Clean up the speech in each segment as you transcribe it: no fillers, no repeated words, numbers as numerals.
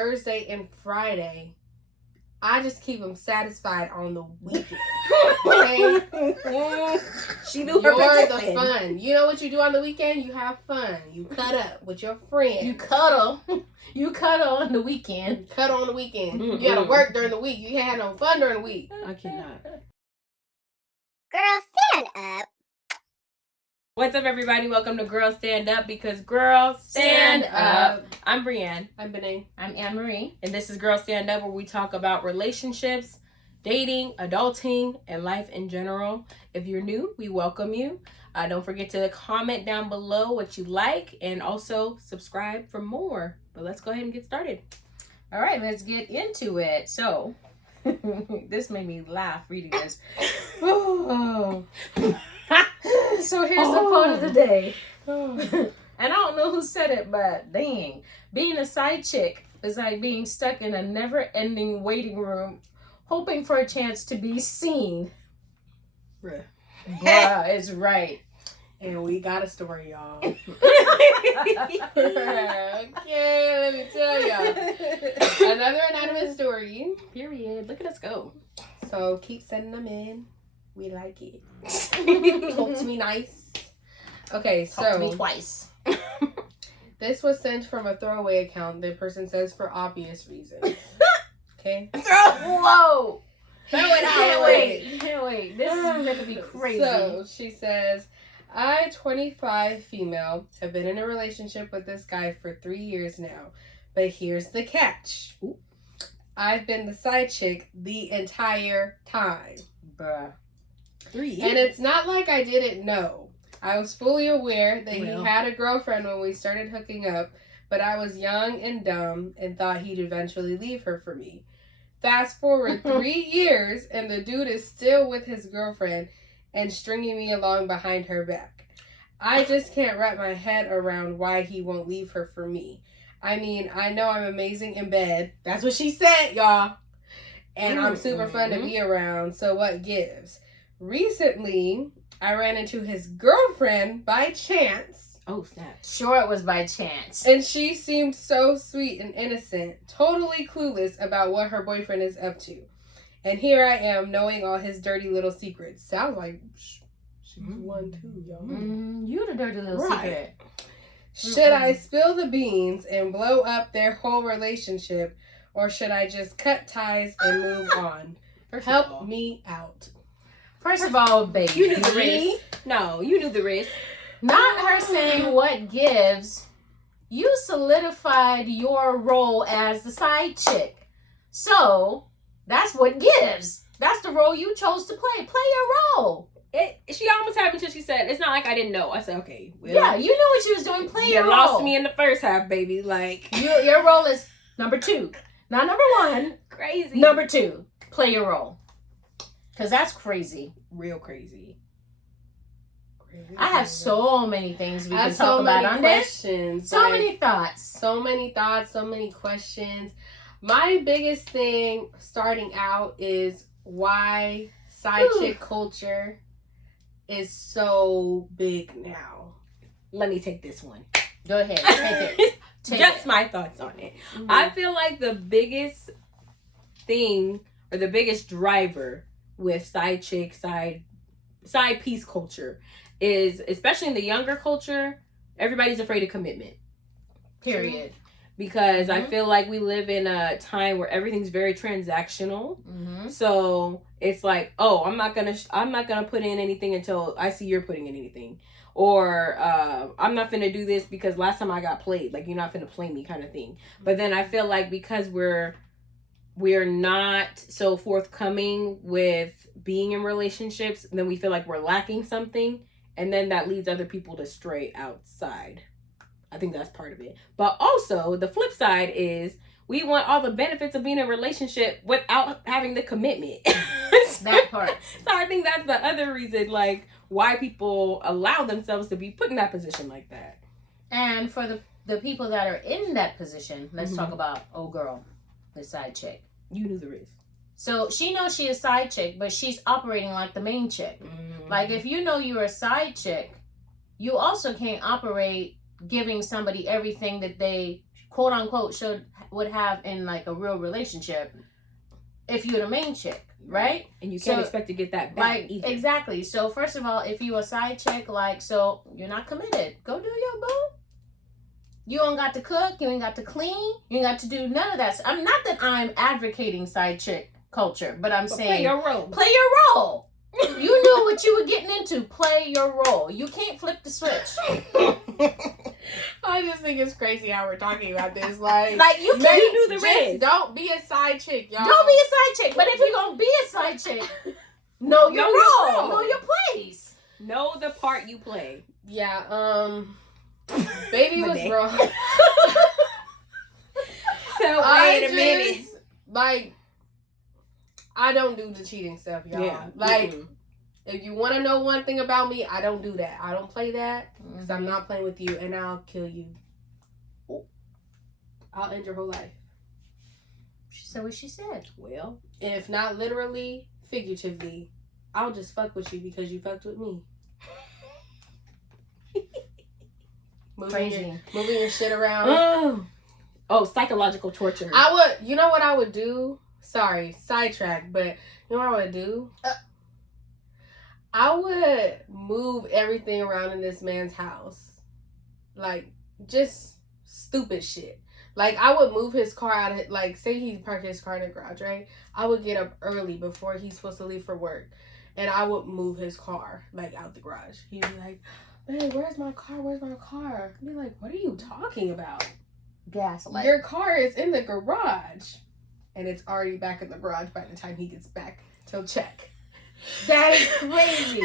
Thursday and Friday. I just keep them satisfied on the weekend. Okay? She knew You're her the position. fun. You know what you do on the weekend? You have fun. You cut up with your friends. You cuddle. You cuddle on the weekend. You cut on the weekend. Mm-mm. You gotta work during the week. You can't have no fun during the week. I cannot. Girl, stand up. What's up, everybody? Welcome to Girl Stand Up, because girls stand up. I'm Brienne, I'm Benet. I'm Anne-Marie. and this is Girl Stand Up, where we talk about relationships, dating, adulting, and life in general. If you're new, we welcome you. Don't forget to comment down below what you like, and also subscribe for more. But let's go ahead and get started. All right, let's get into it. So, this made me laugh reading this. Oh. So here's the quote of the day. And I don't know who said it, but dang. Being a side chick is like being stuck in a never-ending waiting room, hoping for a chance to be seen. Bruh. Bruh is right. And we got a story, y'all. Okay, let me tell y'all. Another anonymous story. Period. Look at us go. So keep sending them in. We like it. Talk to me nice. Okay, Talk to me so twice. this was sent from a throwaway account. The person says for obvious reasons. Okay? Whoa! Throw it out. Can't wait. Can't wait. This is going to be crazy. So she says, I, 25 female, have been in a relationship with this guy for 3 years now. But here's the catch. Ooh. I've been the side chick the entire time. Bruh. 3 years. And it's not like I didn't know. I was fully aware that Well. he had a girlfriend when we started hooking up, but I was young and dumb and thought he'd eventually leave her for me. Fast forward 3 years and the dude is still with his girlfriend and stringing me along behind her back. I just can't wrap my head around why he won't leave her for me. I mean, I know I'm amazing in bed. That's what she said, y'all. And I'm super fun to be around, so what gives? Recently, I ran into his girlfriend by chance. Oh, snap. Sure, it was by chance. And she seemed so sweet and innocent, totally clueless about what her boyfriend is up to. And here I am knowing all his dirty little secrets. Sounds like she's one too, y'all. You the dirty little Right. secret. Should I spill the beans and blow up their whole relationship, or should I just cut ties and move on? First of all, Help me out. First of all, baby. you knew the risk. No, you knew the risk. Not her saying what gives. You solidified your role as the side chick. So, that's what gives. That's the role you chose to play. Play your role. She almost had me until she said, it's not like I didn't know. I said, okay. Well, Yeah, you knew what you was doing. Play you your role. lost me in the first half, baby. Like, Your role is number 2. Not number 1. crazy. Number 2. Play your role. Because that's crazy. Real crazy. I have so many things we I can have talk so about many on this. questions. So like, many thoughts. So many thoughts, so many questions. My biggest thing starting out is why side chick culture is so big now. Let me take this one. Go ahead. Take it. Take Just it. my thoughts on it. Mhm. I feel like the biggest thing, or the biggest driver with side chick, side piece culture is, especially in the younger culture, everybody's afraid of commitment. Period. Because I Mhm. feel like we live in a time where everything's very transactional. Mm-hmm. So it's like, oh, I'm not gonna put in anything until I see you're putting in anything, or I'm not finna do this because last time I got played. Like, you're not finna play me, kind of thing. But then I feel like because we're not so forthcoming with being in relationships, then we feel like we're lacking something, and then that leads other people to stray outside. I think that's part of it. But also, the flip side is we want all the benefits of being in a relationship without having the commitment. That part. So I think that's the other reason, like, why people allow themselves to be put in that position like that. And for the people that are in that position, let's Mhm. talk about old girl, the side chick. You knew the risk. So she knows she is side chick, but she's operating like the main chick. Like, if you know you're a side chick, you also can't operate giving somebody everything that they quote unquote would have in like a real relationship if you're the main chick, right? And you can't So, expect to get that back Like, either. exactly. So first of all, if you a side chick, like, so you're not committed. Go do your boo. You don't got to cook. You ain't got to clean. You ain't got to do none of that. I'm not that I'm advocating side chick culture, but I'm saying play your role. play your role. You knew what you were getting into. Play your role. You can't flip the switch. I just think it's crazy how we're talking about this. Like, Like, you Maybe can't do the just rest. don't be a side chick, y'all. Don't be a side chick. But if you're gonna be a side chick, know your Know your role. role. Know your place. Know the part you play. Yeah, baby was Monday. wrong. So I wait a minute. just, like, I don't do the cheating stuff, y'all. Yeah. Like, mm-mm. if you want to know one thing about me, I don't do that. I don't play that because I'm Mm-hmm. not playing with you, and I'll kill you. I'll end your whole life. She said what she said. Well, If not literally, figuratively, I'll just fuck with you because you fucked with me. Crazy. Moving your shit around. oh, psychological torture. I would, you know what I would do? Sorry, sidetrack, but you know what I would do? I would move everything around in this man's house. Like, just stupid shit. Like, I would move his car out of, like, say he parked his car in the garage, right? I would get up early before he's supposed to leave for work. And I would move his car, like, out the garage. He'd be like, man, where's my car? Where's my car? I'd be like, what are you talking about? Gaslight. Your car is in the garage. And it's already back in the garage by the time he gets back. He'll check. That is crazy.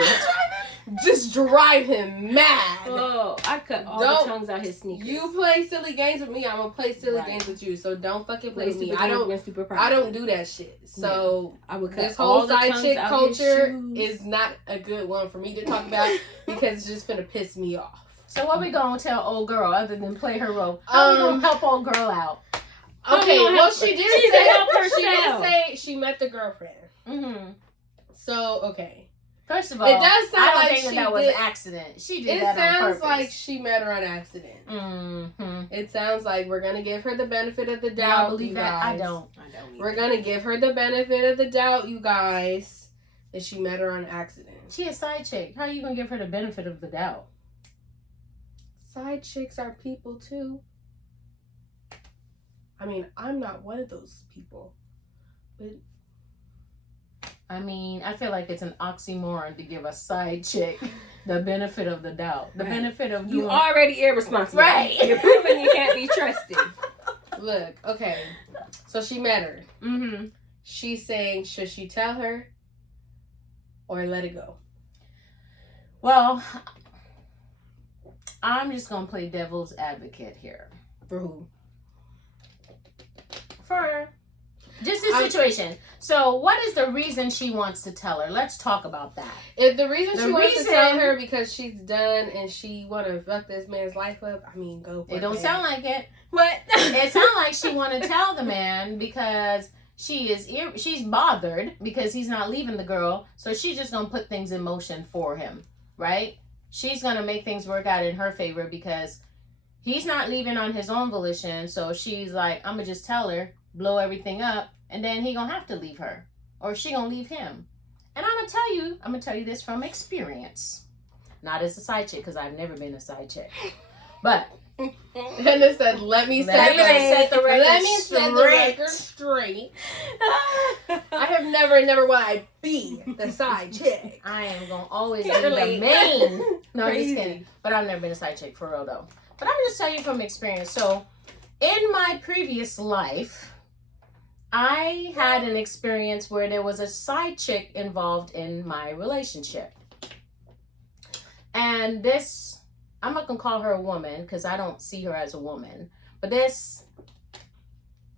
Just drive him mad. Oh, I cut all Don't- the tongues out his sneakers. You play silly games with me, I'm gonna play silly Right. games with you. So don't fucking play play with me. stupid I games don't. against stupid I don't property. do that shit. So I would cut this all whole the side tongues chick out his culture shoes. is not a good one for me to talk about because it's just gonna piss me off. So what we gonna tell old girl other than play her role? How we gonna help old girl out? Okay, don't well help she her. did She can help say she did herself. say she met the girlfriend. Mm-hmm. So okay, First of all, It does sound I don't like think she that was did- an accident. She did it that on sounds purpose. like she met her on accident. Mm-hmm. It sounds like we're gonna give her the benefit of the Do doubt. I believe you that? I guys. don't. We're gonna give her the benefit of the doubt, you guys, that she met her on accident. She a side chick. How you gonna give her the benefit of the doubt? Side chicks are people too. I mean, I'm not one of those people. But I mean, I feel like it's an oxymoron to give a side chick the benefit of the doubt. The Right. benefit of You doing- already irresponsible. Right. You're proving you can't be trusted. look, okay. So she met her. Mm-hmm. She's saying, should she tell her or let it go? Well, I'm just gonna play devil's advocate here. For who? For just this I'm- situation. So, what is the reason she wants to tell her? Let's talk about that. If the reason The she wants to reason- tell her because she's done and she want to fuck this man's life up, I mean, go for it. It don't babe. sound like it. What? It sounds like she want to tell the man because she's bothered because he's not leaving the girl. So she's just gonna put things in motion for him, right? She's gonna make things work out in her favor because he's not leaving on his own volition. So she's like, I'm gonna just tell her, blow everything up, and then he gonna have to leave her, or she gonna leave him. And I'm gonna tell you this from experience, not as a side chick because I've never been a side chick, but. And it said, let me Let me set the record let me set the record straight. I have never want to be the side chick. I am gonna always be Can't the relate. main. No, I'm just Crazy. kidding. But I've never been a side chick for real though. But I'm just telling you from experience. So, in my previous life, I had an experience where there was a side chick involved in my relationship, and this. I'm not gonna call her a woman because I don't see her as a woman. But this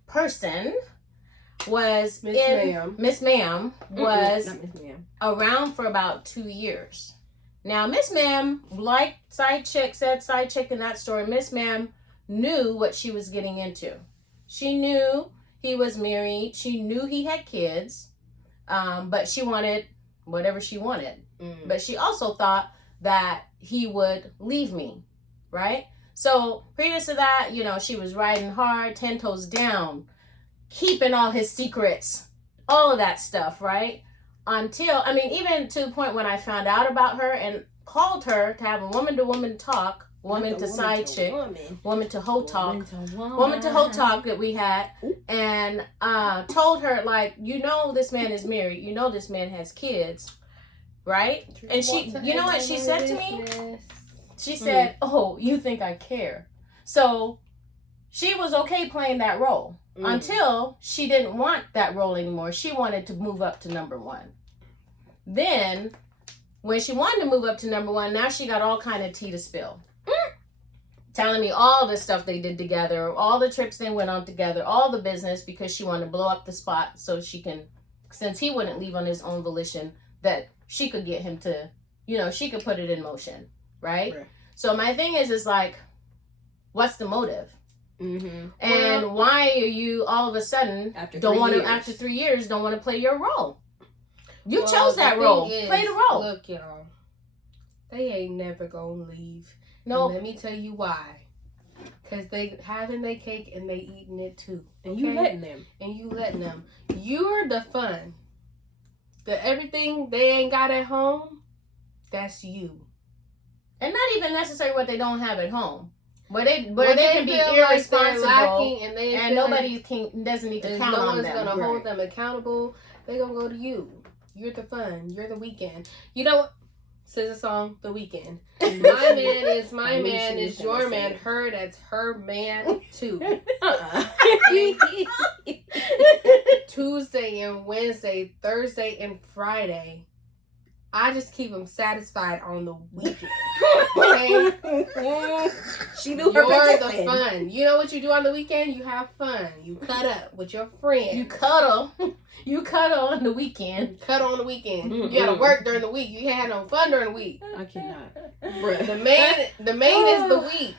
person was Miss in Ma'am. Miss Ma'am was Not Miss Ma'am. around for about 2 years. Now, Miss Ma'am, like side chick said, side chick in that story, Miss Ma'am knew what she was getting into. She knew he was married. She knew he had kids, but she wanted whatever she wanted. Mm. But she also thought that he would leave me, right? So previous to that, you know, she was riding hard, 10 toes down, keeping all his secrets, all of that stuff, right? Until, I mean, even to the point when I found out about her and called her to have a woman-to-woman talk, woman to side chick, woman to hoe talk, woman to hoe talk that we had, and told her, like, you know this man is married, you know this man has kids, right? And she, you know what she said to me? She said, oh, you think I care? So she was okay playing that role until she didn't want that role anymore. She wanted to move up to number one. Then when she wanted to move up to number one, now she got all kind of tea to spill. Telling me all the stuff they did together, all the trips they went on together, all the business, because she wanted to blow up the spot so she can, since he wouldn't leave on his own volition, that she could get him to, you know, she could put it in motion, right? So my thing is like, what's the motive? And why are you all of a sudden after 3 years don't want to play your role? You chose that role. Play the role. Look, y'all, they ain't never gonna leave. No. Let me tell you why. Because they having their cake and they eating it too. And you letting them. And you letting them. You're the fun. The everything they ain't got at home, that's you. And not even necessarily what they don't have at home. But they can be irresponsible, like and nobody doesn't need to count on them. No one's gonna hold them accountable. They're gonna go to you. You're the fun. You're the weekend. You know what? Says a song, The Weekend. My man is my man is your man. Her, that's her man too. Tuesday and Wednesday, Thursday and Friday. I just keep them satisfied on the weekend. Okay? She knew her You're the fun. You know what you do on the weekend? You have fun. You cut up with your friends. You cuddle. You cuddle on the weekend. You cuddle on the weekend. You gotta work during the week. You can't have no fun during the week. I cannot. The main is the week.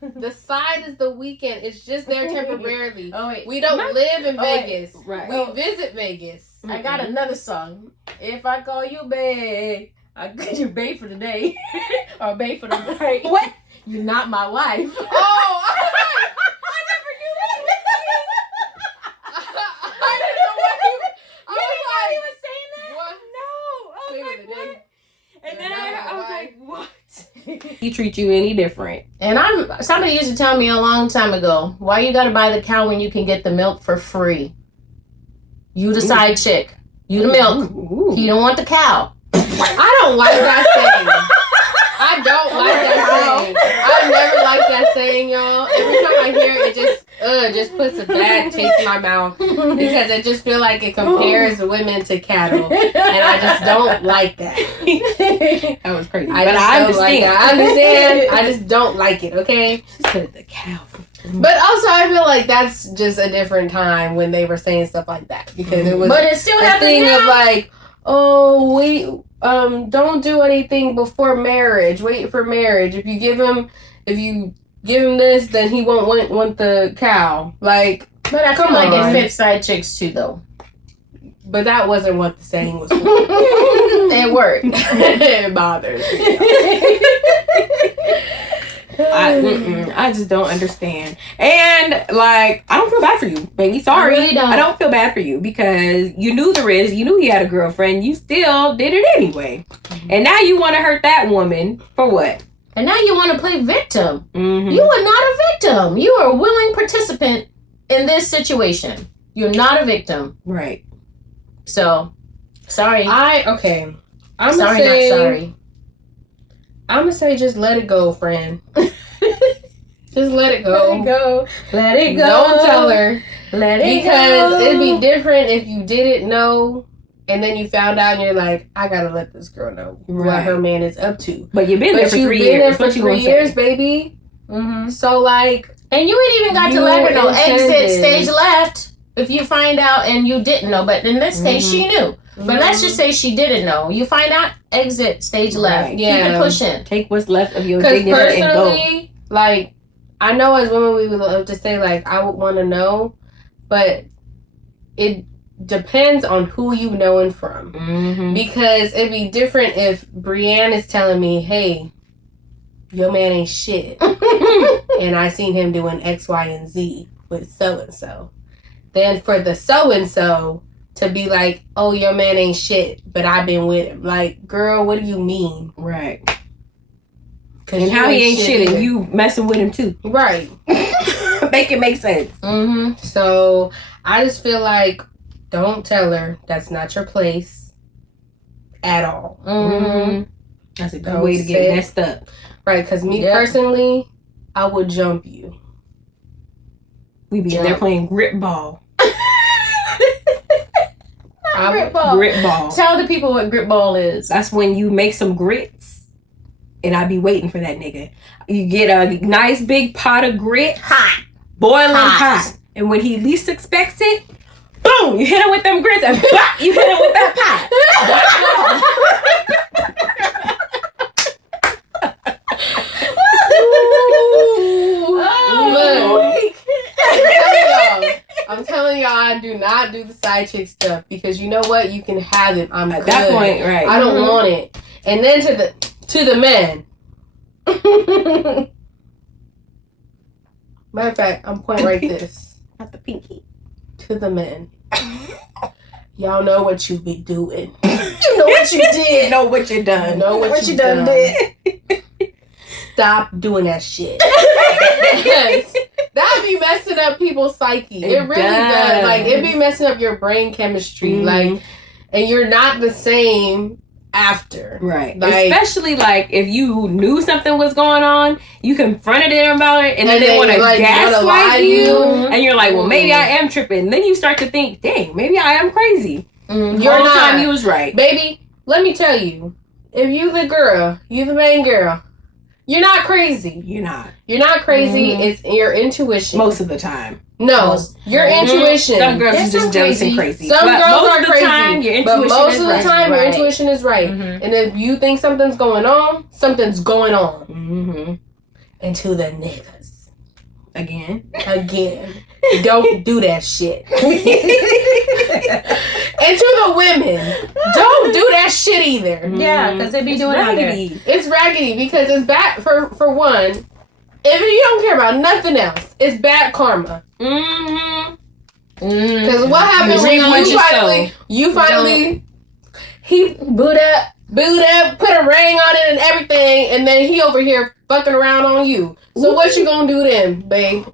The side is the weekend. It's just there temporarily. Oh, wait. We don't live in Vegas. Right. We visit Vegas. I got another song. If I call you babe, I got you babe for the day. Or babe for the night. What? You're not my wife. Oh, I never knew what you were saying. I didn't know what he was. I You was didn't know like, he was saying that? what? No. I was Babe like, of the day. what? And You're then not I my was wife. like, what? He treat you any different. And somebody used to tell me a long time ago, why you gotta buy the cow when you can get the milk for free? You the side chick. You the milk. Ooh. He don't want the cow. I don't like that saying. I don't like that saying. I never like that saying, y'all. Every time I hear it, it just puts a bad taste in my mouth because I just feel like it compares women to cattle, and I just don't like that. That was crazy. I But just I don't understand. like that. I understand. I just don't like it. Okay. She said the cow. But also, I feel like that's just a different time when they were saying stuff like that because it was But it still a happens thing now. of like, oh, we don't do anything before marriage. Wait for marriage. If you give him this, then he won't want the cow. Like, But I feel Come like on. it fits side chicks too, though. but that wasn't what the saying was. For. It worked. It bothers me. I just don't understand. And like, I don't feel bad for you, baby. Sorry. I really don't. I don't feel bad for you because you knew the risk. You knew he had a girlfriend. You still did it anyway. And now you want to hurt that woman for what? And now you want to play victim. Mm-hmm. You are not a victim. You are a willing participant in this situation. You're not a victim. Right. So, sorry. I'm sorry, gonna say, not sorry. I'm gonna say, just let it go, friend. Just let it go. Let it go. Let it go. Don't tell her. Let it Because go. it'd be different if you didn't know and then you found out and you're like, I gotta let this girl know what Right. her man is up to. But you've been there But for you've 3 been years. there for What you 3 gonna years, say? baby. Mm-hmm. So like, And you ain't even got to You let her know. Exit intended. stage left. If you find out and you didn't know, but in this case, she knew. But let's just say she didn't know. You find out, exit stage left. Right. Keep it Yeah. pushing. Take what's left of your because dignity and go. personally, like, I know as women we would love to say like, I would want to know, but it depends on who you knowing from. Mm-hmm. Because it'd be different if Brienne is telling me, hey, your man ain't shit. And I seen him doing X, Y, and Z with so-and-so. Then for the so-and-so to be like, oh, your man ain't shit, but I've been with him. Like, girl, what do you mean? Right. Cause And how he ain't shit either. and you messing with him too. Right. Make it make sense. Mm-hmm. So I just feel like, don't tell her that's not your place at all. Mm-hmm. That's a good Don't way to say- get messed up. Right, because me Yep. personally, I would jump you. We be in there playing grip ball. I Grip would, ball. Grip ball. Tell the people what grip ball is. That's when you make some grits, and I be waiting for that nigga. You get a nice big pot of grits, Hot. boiling Hot. hot, and when he least expects it, boom! You hit him with them grits, and bop, you hit him with that Look, I'm telling y'all, I do not do the side chick stuff because you know what? You can have it. I'm At good. that point, right? I don't want it. And then to the men. Matter of fact, I'm pointing right this Not the pinky. to the men. Y'all know what you be doing. You know what you did. You know what you You done. know what you done did. Stop doing that shit. Yes. That be messing up people's psyche. It really does. Like, it be messing up your brain chemistry. Mhm. Like, and you're not the same after. Right. Like- Especially like if you knew something was going on, you confronted them about it, and then And they they, want to like, wanna lie gaslight to you, you. and you're like, well, maybe I am tripping. And then you start to think, dang, maybe I am crazy. Mm-hmm. You're Whole not. time you was right. Baby, let me tell you, if you the girl, you the main girl, you're not crazy. You're not. You're not crazy. Mhm. It's your intuition. Most of the time. no, Most- your Mhm. intuition. Some girls There's are just some jealous and crazy- crazy. Some But girls most are of the crazy, time, your but intuition most is of the right. time, your Right. intuition is right. Mhm. And if you think something's going on, something's going on. Mm-hmm. And to the niggas, Again. again, don't do that shit. And to the women, don't do that shit either. Yeah, because they be It's doing it out there. raggedy. It's raggedy because it's bad for one. If you don't care about nothing else, it's bad karma. Mm-hmm. Because what happens You when reap what you finally he boot up, put a ring on it and everything, and then he over here fucking around on you. So what you gonna do then, babe?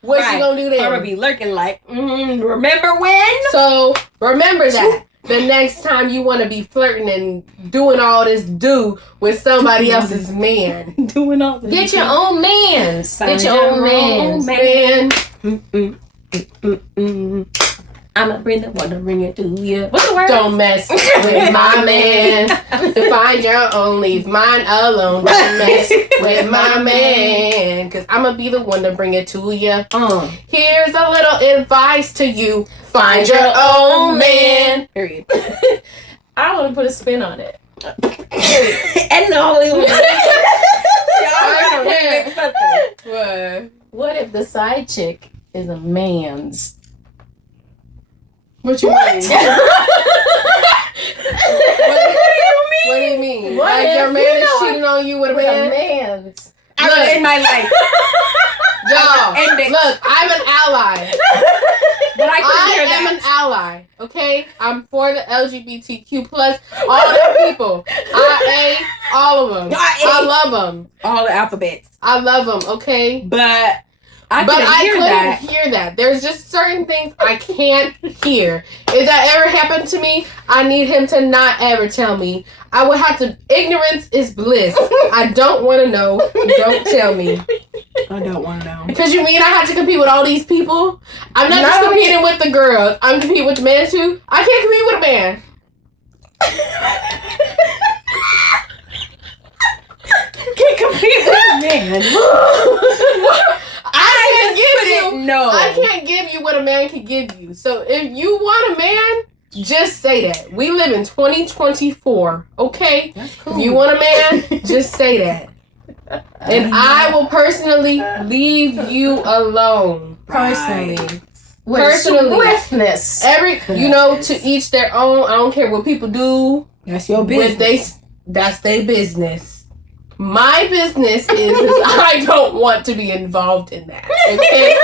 What Right. you gonna do I'm gonna then? be lurking like, remember when? So remember that the next time you want to be flirting and doing all this do with somebody else's man, Doing all this. Get your own mans. Find Get your own mans. man. I'ma bring the one to bring it to you. What's the word? Don't mess with my man. To find your own, leave mine alone. Don't mess with my man. Cause I'ma be the one to bring it to you. Here's a little advice to you. Find your own man. Period. I want to put a spin on it. And no, What? What if the side chick is a man's? What you mean? What do you mean? What Like if your you man is know cheating on you with a With a man? man's. in my life. Y'all, End it. look, I'm an ally. But I couldn't I hear am that. an ally, okay? I'm for the LGBTQ plus, all the people. IA, all of them. IA. I love them. All the alphabets. I love them, okay? But I But couldn't I hear couldn't that. hear that. There's just certain things I can't hear. If that ever happened to me, I need him to not ever tell me. I would have to. Ignorance is bliss. I don't want to know. Don't tell me. I don't want to know. Because you mean I have to compete with all these people? I'm not just No. competing with the girls. I'm competing with the men too. I can't compete with a man. Can't compete with a man. I can't give you. No. I can't give you what a man can give you. So if you want a man, just say that. We live in 2024, okay? That's cool. If you want a man, just say that. And I will personally leave you alone. Personally. With Personally. swiftness. To each their own. I don't care what people do. That's your With business. that's their business. My business is I don't want to be involved in that. Okay?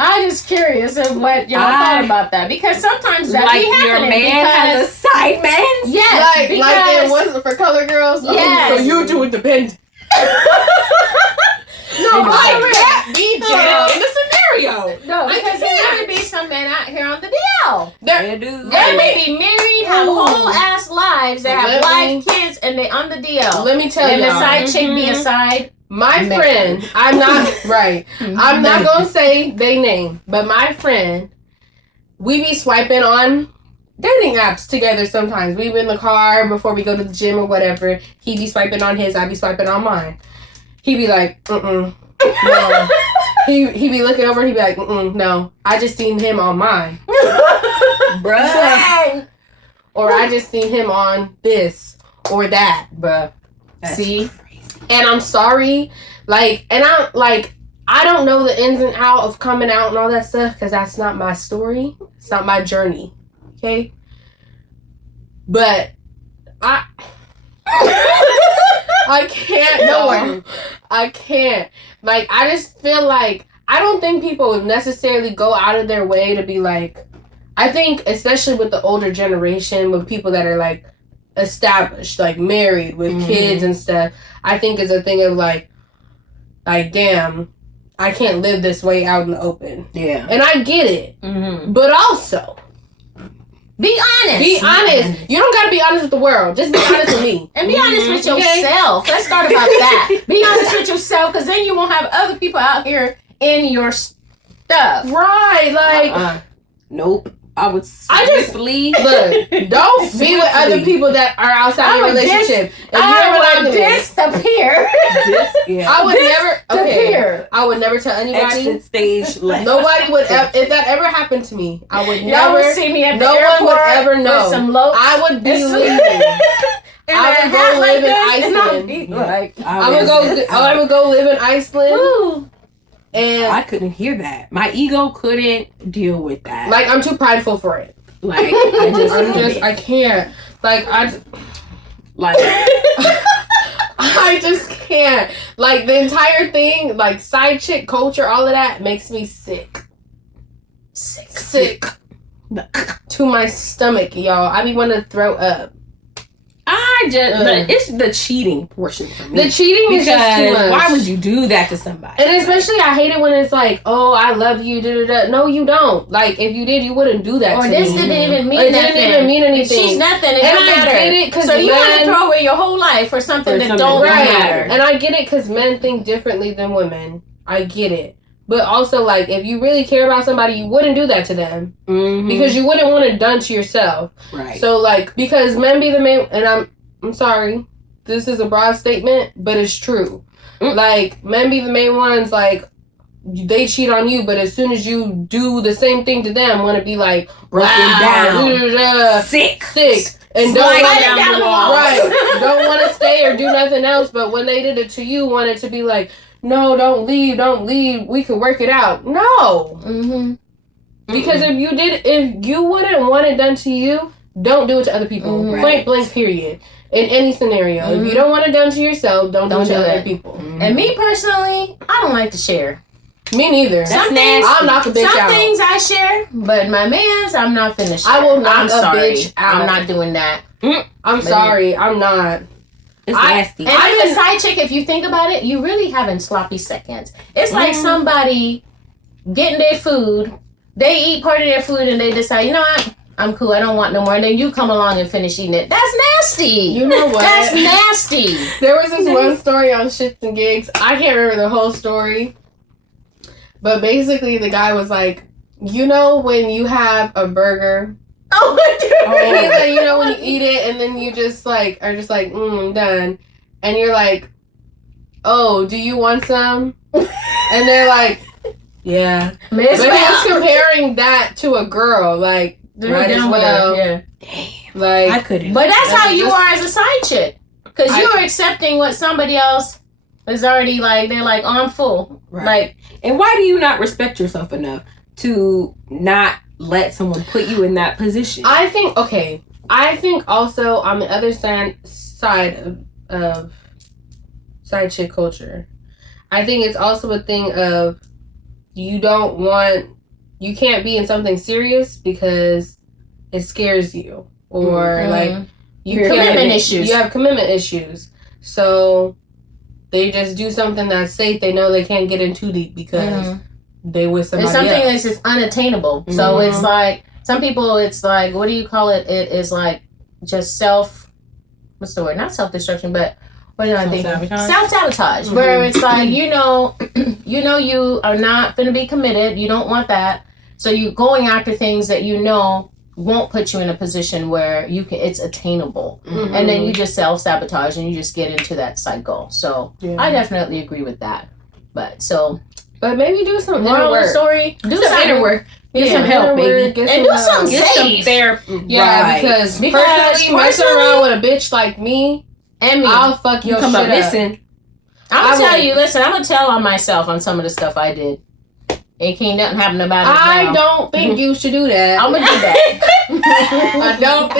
I'm just curious of what y'all thought about that, because sometimes that Like be your happening. man has a side man? Yes, like because it wasn't for color girls. Yes. So you do independent. No, I can't be jailed in the scenario. no, because there really be some men out here on the DL. They do. They may be married, have Ooh. whole ass lives, they have Let me- wife, kids, and they on the DL. Let me tell And you, the side chick be a side. my man. friend. I'm not right. I'm not gonna say they name, but my friend, we be swiping on dating apps together sometimes. We be in the car before we go to the gym or whatever. He be swiping on his, I be swiping on mine. He be like, no. he be looking over, he be like, no. I just seen him on mine. Bruh. Or I just seen him on this or that. Bruh. That's See? And I'm sorry. I don't know the ins and out of coming out and all that stuff because that's not my story. It's not my journey. Okay? But I can't. No, I can't. I just feel like I don't think people would necessarily go out of their way to be like. I think, especially with the older generation, with people that are established, married with kids and stuff, I think is a thing of damn, I can't live this way out in the open. Yeah. And I get it. Mm-hmm. But also, Be honest. be honest. You don't gotta be honest with the world. Just be honest with me. And be honest with Okay. yourself. Let's start about that. Be honest with yourself, because then you won't have other people out here in your stuff. Right, Nope. I would I just- swiftly look, don't be with other Swiftly. people that are outside your I would relationship. If you're I would monogamous, disappear. Yeah. I would never. Okay, Disappear. I would never tell anybody. Exit stage left. Nobody would ever. If that ever happened to me, I would Y'all never. would see me at the no one airport would ever know. with some low. I would be and some- leaving. and I a would go hat live in this, and I'd Iceland. be like, I would go live in Iceland, ooh. and I couldn't hear that. My ego couldn't deal with that. I'm too prideful for it. I I can't. like I just can't. The entire thing, side chick culture, all of that makes me sick. Sick. To my stomach, y'all. I be wanting to throw up. but it's the cheating portion for me. The cheating is just too Because much. why would you do that to somebody? And especially, I hate it when it's oh, I love you, da-da-da. No, you don't. If you did, you wouldn't do that Or to this me. didn't even mean Or it nothing. didn't even mean anything. She's nothing. It And don't I matter. get it, 'cause so you want to men- throw away your whole life for something For that something don't that don't matter. And I get it because men think differently than women. I get it. But also, if you really care about somebody, you wouldn't do that to them. Mhm. Because you wouldn't want it done to yourself. right. So, because men be the main... And I'm sorry. This is a broad statement, but it's true. Men be the main ones, they cheat on you, but as soon as you do the same thing to them, want to be Broken wow, down. da-da-da, Sick. and Sliding don't down the wall. right, don't want to stay or do nothing else. But when they did it to you, wanted to be no, don't leave. We can work it out. No, Mm-hmm. because if you wouldn't want it done to you, don't do it to other people. Mhm. Point blank. Period. In any scenario, if you don't want it done to yourself, don't do it to do other it. people. And me personally, I don't like to share. Me neither. That's Some nasty. I'll knock a bitch Some out. things I share, but my man's, I'm not finna share. I will knock I'm a sorry. bitch out. I'm not doing that. I'm sorry. I'm not. It's I- nasty. And as a side chick, if you think about it, you really having sloppy seconds. It's like somebody getting their food, they eat part of their food and they decide, you know what? I'm cool. I don't want no more. And then you come along and finish eating it. That's nasty. You know what? That's nasty. There was this one story on Shits and Gigs. I can't remember the whole story. But basically, the guy was when you have a burger, Oh, he's like, when you eat it and then you just are just I'm done. And you're oh, do you want some? And they're yeah. Miss But he was Bell. comparing that to a girl, might as well. Yeah. I couldn't. But that's how That's you just- are as a side chick. Because you're accepting what somebody else It's already like they're like, oh, I'm full. Right. Like, and why do you not respect yourself enough to not let someone put you in that position? I think also on the other side of side chick culture, I think it's also a thing of you can't be in something serious because it scares you, or like you commitment issues. You have commitment issues, so they just do something that's safe. They know they can't get in too deep because they with somebody it's something else. that's just unattainable. So it's like some people. It's like, what do you call it? It is like just what's the word? Not self-destruction, but what do I think? Self-sabotage. Where it's like, you know you are not going to be committed. You don't want that. So you're going after things that you know won't put you in a position where it's attainable. And then you just self-sabotage and you just get into that cycle. So I definitely agree with that. But maybe do some moral inner of the work. story, do some inner work. Get some help, baby. And do some safe. Therapy. Yeah, Right. because personally, messing around with a bitch like me, and me, I'll fuck your come shit up up. missing. I'm gonna tell you, listen, I'm gonna tell on myself on some of the stuff I did. It can't nothing happen about it I now. don't think you should do that. I'm gonna do that. I don't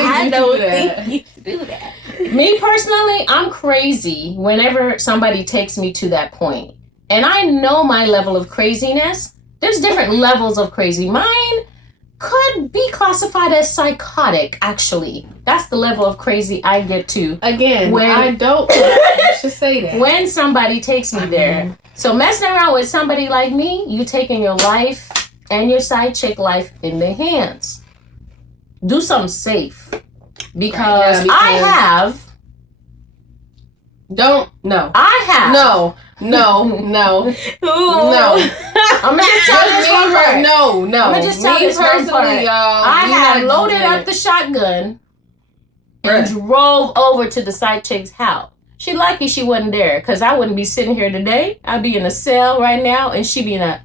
think you should do that. Me personally, I'm crazy whenever somebody takes me to that point. And I know my level of craziness. There's different levels of crazy. Mine could be classified as psychotic, actually. That's the level of crazy I get to. Again, When- I don't think you should say that. When somebody takes me there. So messing around with somebody like me, you taking your life and your side chick life in their hands. Do something safe. Because I have. Don't, no. I have. No. No. I'm gonna just tell this one part. No. I'm gonna just tell me this one personally, part. y'all. I we had gotta loaded do up it. the shotgun and drove over to the side chick's house. She lucky she wasn't there, because I wouldn't be sitting here today. I'd be in a cell right now, and she'd be in a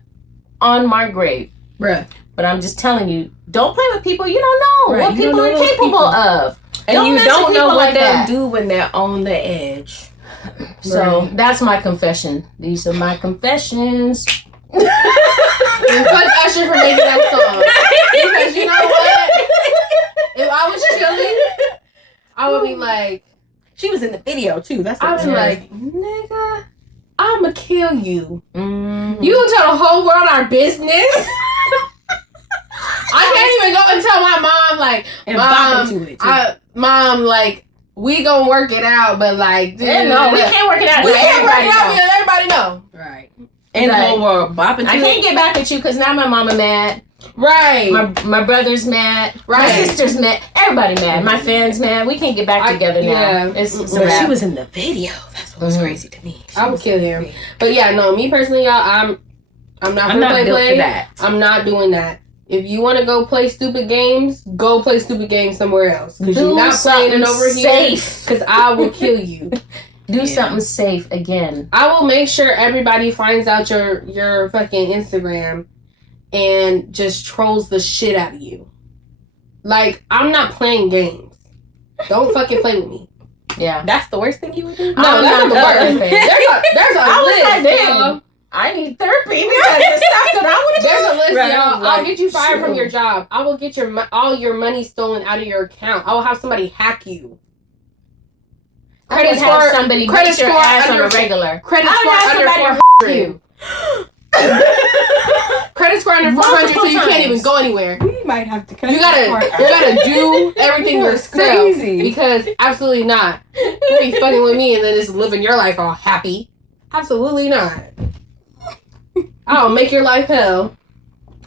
unmarked grave. Bruh. But I'm just telling you, don't play with people you don't know Right, what you don't people know are those capable people. of. And you mess with don't know people what like they'll that. do when they're on the edge. So that's my confession. These are my confessions. And fuck Usher for making that song. Because you know what? If I was chilling, I would be like, She was in the video too. That's what I was it was. like, nigga, I'ma kill you. Mm. You gonna tell the whole world our business? I can't even go and tell my mom, like, And bop Mom, into it, too. Mom, like, we gonna work it out, but like, Yeah, no, we can't work it out. We Let can't work everybody it out know. because everybody know. Right. And Right. the whole world bopping to I it. can't get back at you because now my mama mad. Right. My brother's mad. My Right. sister's mad. Everybody mad. My fans mad. We can't get back together now. yeah. It's a But she wrap. was in the video. That's what was crazy to me. I would kill him. But yeah, no, me personally, y'all, I'm not I'm gonna not built for play. that. I'm not doing that. If you want to go play stupid games, go play stupid games somewhere else. Because you're not playing it over here. safe. Because I will kill you. Do something safe again. I will make sure everybody finds out your fucking Instagram and just trolls the shit out of you. Like, I'm not playing games. Don't fucking play with me. Yeah. That's the worst thing you would do? No, I'm that's not the not worst. done. There's a I was list, like, damn. y'all. I need therapy because the stuff that I would There's a list, Right, y'all. like, I'll get you fired from shoot. your job. I will get all your money stolen out of your account. I will have somebody hack you. I would have somebody credit beat your score ass on under- a regular. Credit I score would have under somebody 400. you. Credit score under 400, so you can't even go anywhere. We might have to cut You gotta do everything That's yourself. crazy. Because absolutely not. You be fucking with me and then just living your life all happy. Absolutely not. I'll make your life hell.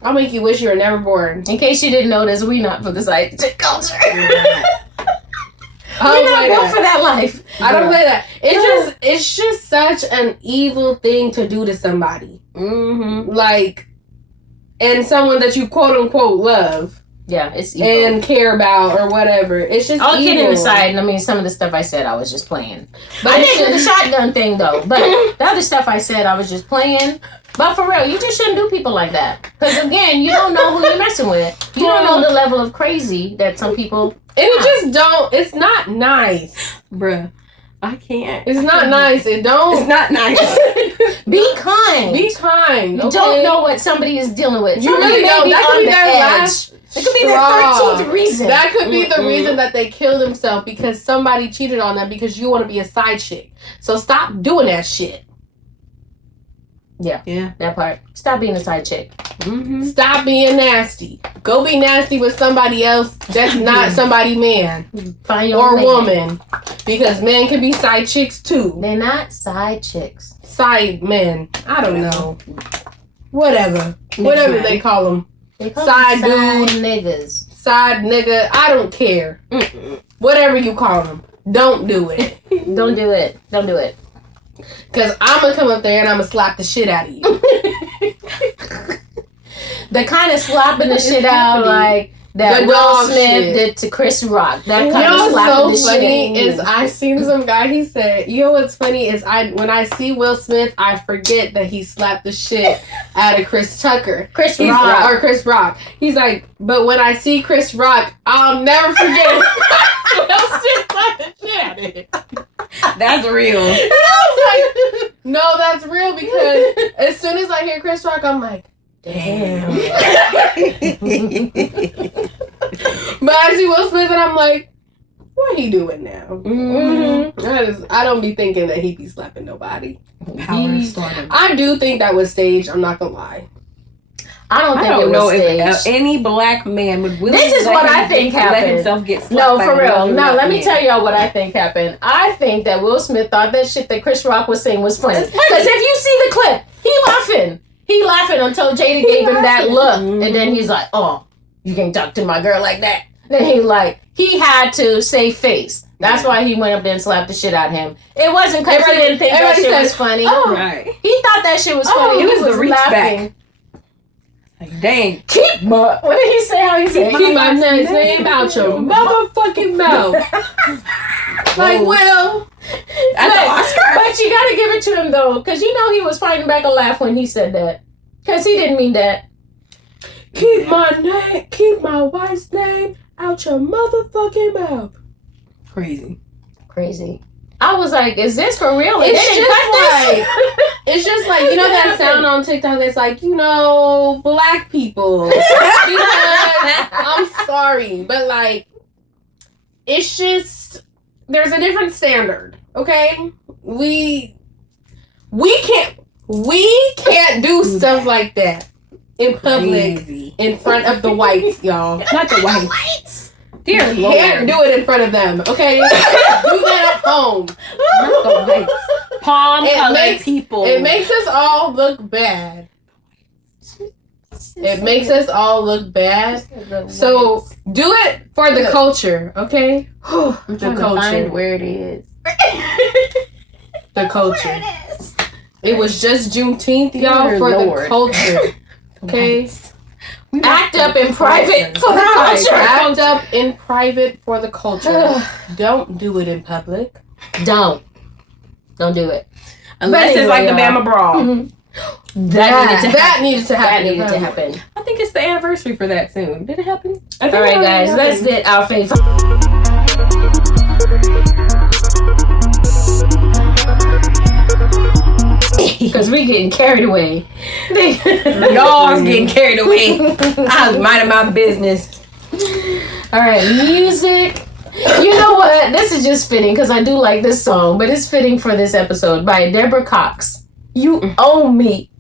I'll make you wish you were never born. In case you didn't notice, we not for the side chick culture. I We're don't not play built that. for that life. I don't play that. It's just such an evil thing to do to somebody. Mm-hmm. Like, and someone that you quote unquote love Yeah, it's evil. and care about or whatever. It's just All evil. kidding aside, I mean, some of the stuff I said, I was just playing. But I it's didn't do the just- shotgun thing, though. But the other stuff I said, I was just playing. But for real, you just shouldn't do people like that. Because, again, you don't know who you're messing with. You don't know the level of crazy that some people... And it just don't. It's not nice. Bruh. I can't. It's not nice. It don't. It's not nice. Be kind. Be kind. You Okay? don't know what somebody is dealing with. You Somebody really may don't. be That could on be the their edge. last It could be their straw. 13th reason. That could be the Mm-mm. reason that they killed themselves because somebody cheated on them because you want to be a side chick. So stop doing that shit. Yeah. That part. Stop being a side chick. Mm-hmm. Stop being nasty. Go be nasty with somebody else that's not somebody man Find your or man. woman. Because men can be side chicks too. They're not side chicks. Side men. I don't know. Whatever. Whatever matter. they call them. They call Side them dude. niggas. Side nigga. I don't care. Mm-mm. Whatever you call them. Don't do it. Don't do it. Don't do it. Because I'm going to come up there and I'm going to slap the shit out of you. The kind of slapping the It's shit out happening. like that The Will dog Smith shit. did to Chris Rock. That You kind know of what's slapping the so shit. funny is I seen some guy, he said, you know what's funny is when I see Will Smith, I forget that he slapped the shit out of Chris Tucker. Chris He's Rock. or Chris Rock. He's like, but when I see Chris Rock, I'll never forget Will Smith slapped the shit out of it. That's real. And I was like, no, that's real because as soon as I hear Chris Rock, I'm like, damn. But I see Will Smith and I'm like, what he doing now? Mm-hmm. I don't be thinking that he be slapping nobody. Power stardom. I do think that was staged. I'm not gonna lie. I don't I think don't it know was if staged. any black man would willingly This is let what him- I think let happened. himself get slapped No, by for real. another No, black let me man. tell y'all what I think happened. I think that Will Smith thought that shit that Chris Rock was saying was funny. It's Because funny. if you see the clip, he laughing. He laughing until Jada gave him that look. And then he's like, oh, you can't talk to my girl like that. Then he had to save face. That's why he went up there and slapped the shit out of him. It wasn't because he Everybody- didn't think that everybody shit says, was funny. "Oh." Right. He thought that shit was Oh, funny. it He was the reach laughing. Like, dang. Keep my. What did he say? How he said? Keep my name out your motherfucking mouth. Like, well, At the Oscars? But you gotta give it to him though, because you know he was fighting back a laugh when he said that, because he didn't mean that. keep my wife's name out your motherfucking mouth. Crazy. Crazy. I was like, is this for real? It's They didn't just cut this? It's just like, you know that sound on TikTok that's like, you know, black people. Because I'm sorry, but like, it's just, there's a different standard, okay? We can't do stuff like that in public Crazy. in front of the whites, y'all. Not the whites. Dear You Lord. can't do it in front of them, okay? Do that at home. Not the whites. Palm It colored makes- people. It makes us all look bad. It makes us all look bad. So do it for the culture, okay? I'm The trying to culture. find where it is. The culture. It was just Juneteenth, y'all, Dear for Lord. the culture. Okay? Act up in private for the Right. culture. Act up in private for the culture. Don't do it in public. Don't do it. Unless But it's like the anyway, Bama Brawl. That needed to happen. That needed to happen. I think it's the anniversary for that soon. Did it happen? I think All it right, already guys, let's happened. get our favorite. Because we getting carried away. Y'all's getting carried away. I was minding my business. All right, music. You know what? This is just fitting because I do like this song, but it's fitting for this episode by Deborah Cox. You own me.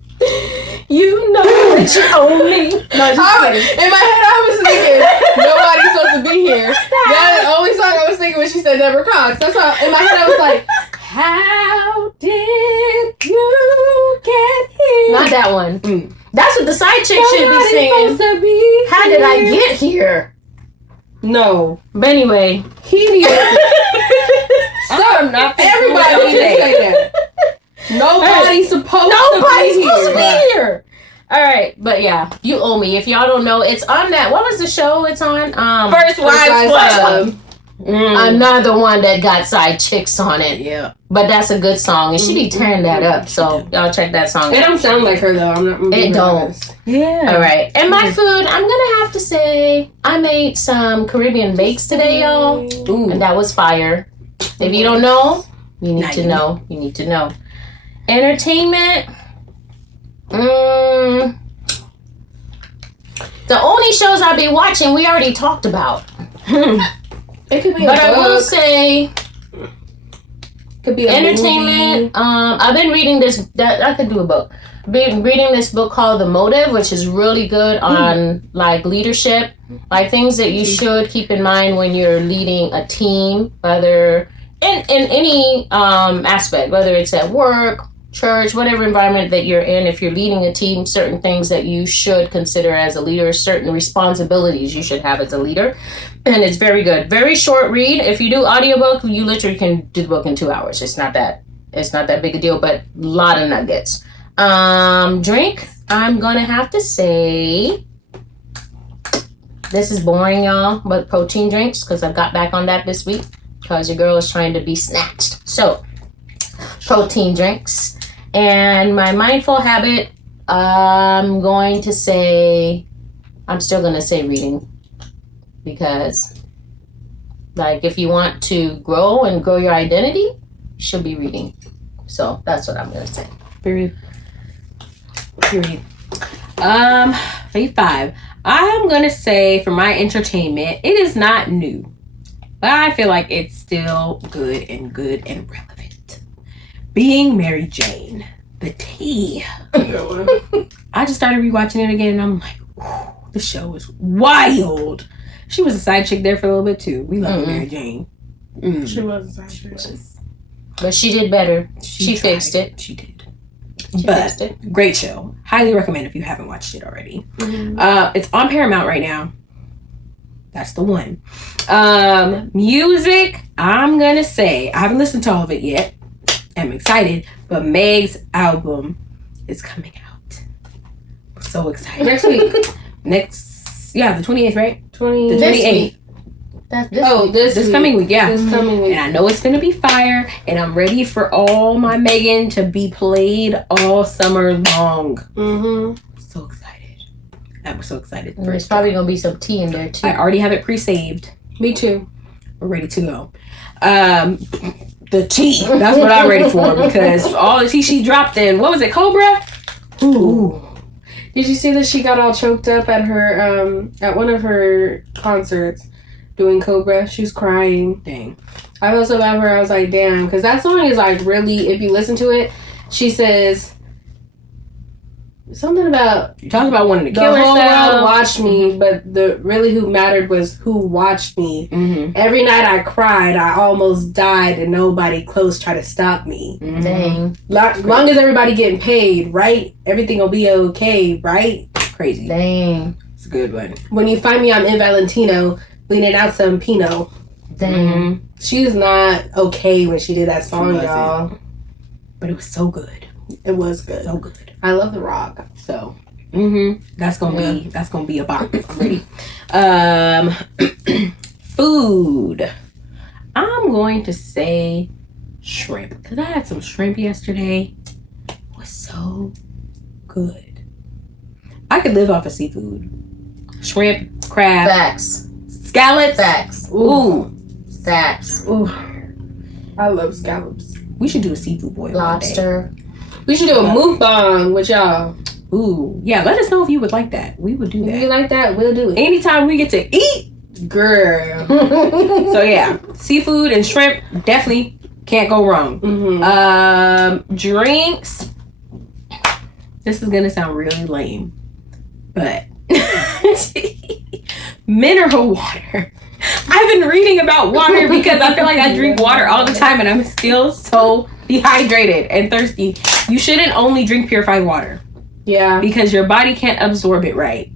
You know that you own me. No, just kidding. In my head, I was thinking, nobody's supposed to be here. That's the only song I was thinking when she said Deborah Cox. That's how, in my head, I was like, how did you get here? Not that one. Mm. That's what the side chick should be Nobody's singing. supposed to be How did I here. get here? No. But anyway, He needed I'm not everybody needs to say that. Nobody's supposed nobody's to be supposed to here. be here. All right, but yeah, You Owe Me. If y'all don't know, it's on that. What was the show it's on? First Wives Club. Another one that got side chicks on it. Yeah. But that's a good song, and she be tearing that up. So y'all check that song It out. don't sound like her though. I'm not. It don't. Yeah. All right, and my food, I'm gonna have to say, I made some Caribbean bakes today, y'all, Ooh. and that was fire. If you don't know, You need Not to you. know. You need to know. Entertainment. The only shows I've been watching, we already talked about. It could be But a I will book. say, Could be a entertainment. movie. I've been reading this. That I could do a book. Been reading this book called The Motive, which is really good on like leadership, like things that you should keep in mind when you're leading a team, whether in any aspect, whether it's at work, church, whatever environment that you're in. If you're leading a team, certain things that you should consider as a leader, certain responsibilities you should have as a leader. And it's very good. Very short read. If you do audiobook, you literally can do the book in 2 hours. It's not that big a deal, but a lot of nuggets. Drink, I'm gonna have to say this is boring, y'all, but protein drinks, because I got back on that this week because your girl is trying to be snatched. So protein drinks. And my mindful habit, I'm still gonna say reading, because like if you want to grow and grow your identity, you should be reading. So that's what I'm gonna say. Period. Phase 5. I'm gonna say for my entertainment, it is not new, but I feel like it's still good and relevant. Being Mary Jane, the tea. I just started rewatching it again, and I'm like, ooh, the show is wild. She was a side chick there for a little bit too. We love Mary Jane. She was. But she did better. She tried. fixed it. She did. She But fixed it. great show. Highly recommend if you haven't watched it already. Mm-hmm. It's on Paramount right now. That's the one. Music, I'm gonna say I haven't listened to all of it yet. I'm excited, but Meg's album is coming out. I'm so excited. Next week. The 28th, right? The 20. This 28th. week. That's this Oh, week. This coming week, yeah. This coming week. And I know it's gonna be fire, and I'm ready for all my Megan to be played all summer long. Mm-hmm. So excited. I'm so excited. And there's probably gonna be some tea in there too. I already have it pre-saved. Me too. We're ready to go. The tea. That's what I'm ready for, because all the tea she dropped in, what was it, Cobra? Ooh. Did you see that she got all choked up at her at one of her concerts doing Cobra? She was crying. Dang. I felt so bad for her. I was like, damn, because that song is like really. If you listen to it, she says something about You talked about wanting to the kill whole world herself. watched me, but the really who mattered was who watched me. Mm-hmm. Every night I cried, I almost died, and nobody close tried to stop me. Mm-hmm. Dang. Long as everybody getting paid, right? Everything will be okay, right? Crazy. Dang. It's a good one. When you find me, I'm in Valentino, leaning out some Pinot. Dang. Mm-hmm. She's not okay when she did that song, wasn't. y'all. But it was so good. It was good. So good. I love The Rock. So that's gonna be a box. I'm ready. Food. I'm going to say shrimp, because I had some shrimp yesterday. It was so good. I could live off of seafood. Shrimp, crab, Facts. scallops. Facts. Ooh, Facts. Ooh, I love scallops. we should do a seafood boil one day. Lobster. We should do a mukbang with y'all. Ooh, yeah. Let us know if you would like that. We would do If you that like that, we'll do it. anytime we get to eat. Girl. So yeah, seafood and shrimp definitely can't go wrong. Mm-hmm. Drinks. This is gonna sound really lame, but mineral water. I've been reading about water because I feel like I drink water all the time and I'm still so dehydrated and thirsty. You shouldn't only drink purified water Yeah. because your body can't absorb it right.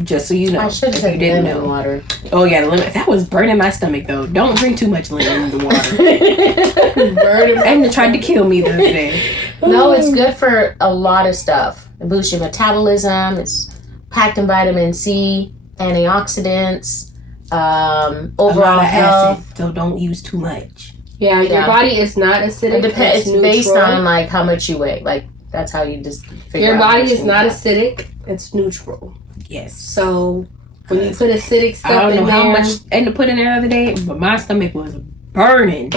Just so you know. I should if have you didn't lemon know. water. Oh yeah, the lemon. That was burning my stomach though. Don't drink too much lemon water. Burn And it tried to kill me the other day. No, it's good for a lot of stuff. It boosts your metabolism. It's packed in vitamin C, antioxidants, overall health. Acid, so don't use too much. Yeah, your Yeah. body is not acidic. It depends. It's based neutral. on like how much you weigh. Like that's how you just figure Your out how body much is you not have. acidic. It's neutral. Yes. So when you put acidic stuff I don't know in how there, much I ended up putting in the other day, but my stomach was burning.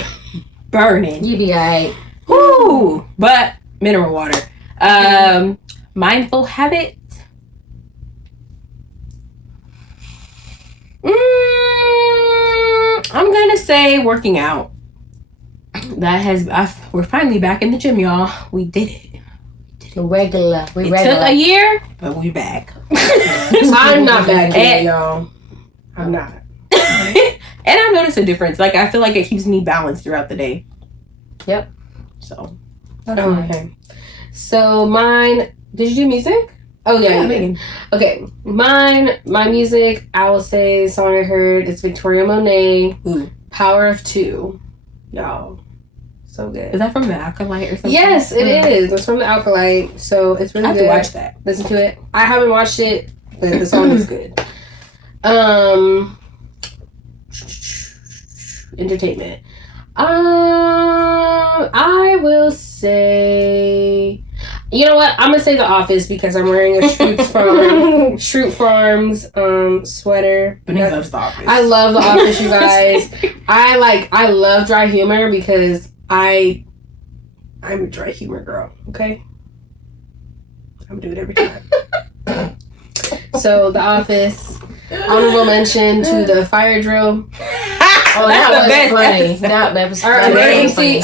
burning. You be alright. Woo! But mineral water. Mindful habits. I'm gonna say working out. We're finally back in the gym, y'all. We did it. Regular. It took a year, but we back. I'm not back yet, y'all. I'm not. And I've noticed a difference. Like, I feel like it keeps me balanced throughout the day. Yep. So. Okay. So mine. Did you do music? Oh yeah, you did. Okay. My music. I will say the song I heard. It's Victoria Monet. Ooh. Power of Two. Y'all. So good. Is that from the Acolyte or something? Yes, it is. It's from the Acolyte. So it's really I have good. to watch that. Listen to it. I haven't watched it, but the song is good. Entertainment. I will say, you know what? I'm gonna say The Office because I'm wearing a Shroot Farms sweater. But he loves The Office. I love The Office, you guys. I love dry humor because I'm a dry humor girl. Okay, I'm gonna do it every time. So The Office. Honorable mention to the fire drill. Oh, that was funny. That was Our emergency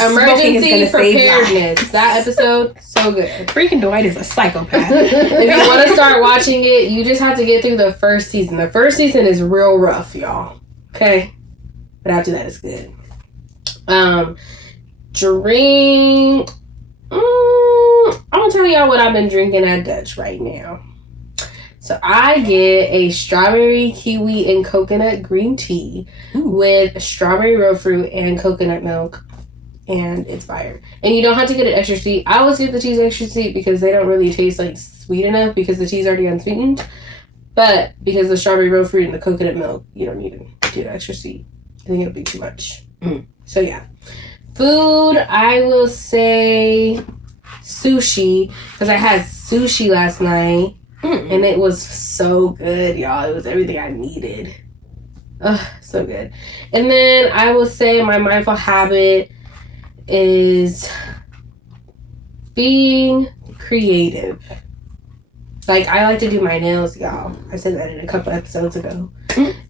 preparedness. That episode, so good. Freaking Dwight is a psychopath. If you want to start watching it, you just have to get through the first season. The first season is real rough, y'all. Okay, but after that, it's good. Drink. I'm gonna tell y'all what I've been drinking at Dutch right now. So I get a strawberry, kiwi, and coconut green tea with strawberry road fruit and coconut milk, and it's fire. And you don't have to get it extra sweet. I always get the teas extra sweet because they don't really taste like sweet enough because the tea's already unsweetened. But because the strawberry road fruit and the coconut milk, you don't need to do it extra sweet. I think it'll be too much. So yeah. Food, I will say sushi because I had sushi last night. And it was so good, y'all. It was everything I needed. Ugh, so good. And then I will say my mindful habit is being creative. Like, I like to do my nails, y'all. I said that in a couple episodes ago.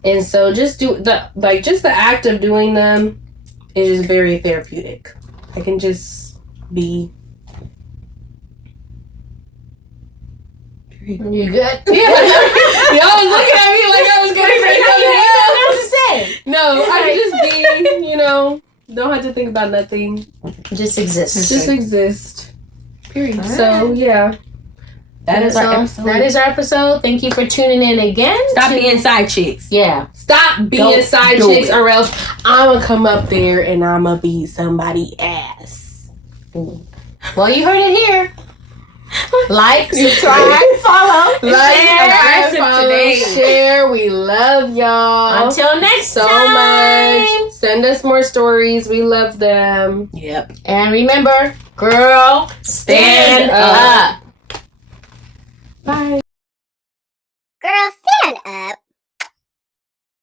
And so just the act of doing them is just very therapeutic. I can just be... You good? Yeah. Y'all was looking at me like I was going to say something else. No, I can just be, don't have to think about nothing. Just exist. Just exist. Period. So, yeah. That is our episode. That is our episode. Thank you for tuning in again. Stop being side chicks. Yeah. Stop being side chicks or else I'm going to come up there and I'm going to be somebody's ass. Well, you heard it here. Like, subscribe, follow, share. We love y'all. Until next so time. much. Send us more stories. We love them. Yep. And remember, girl, stand up.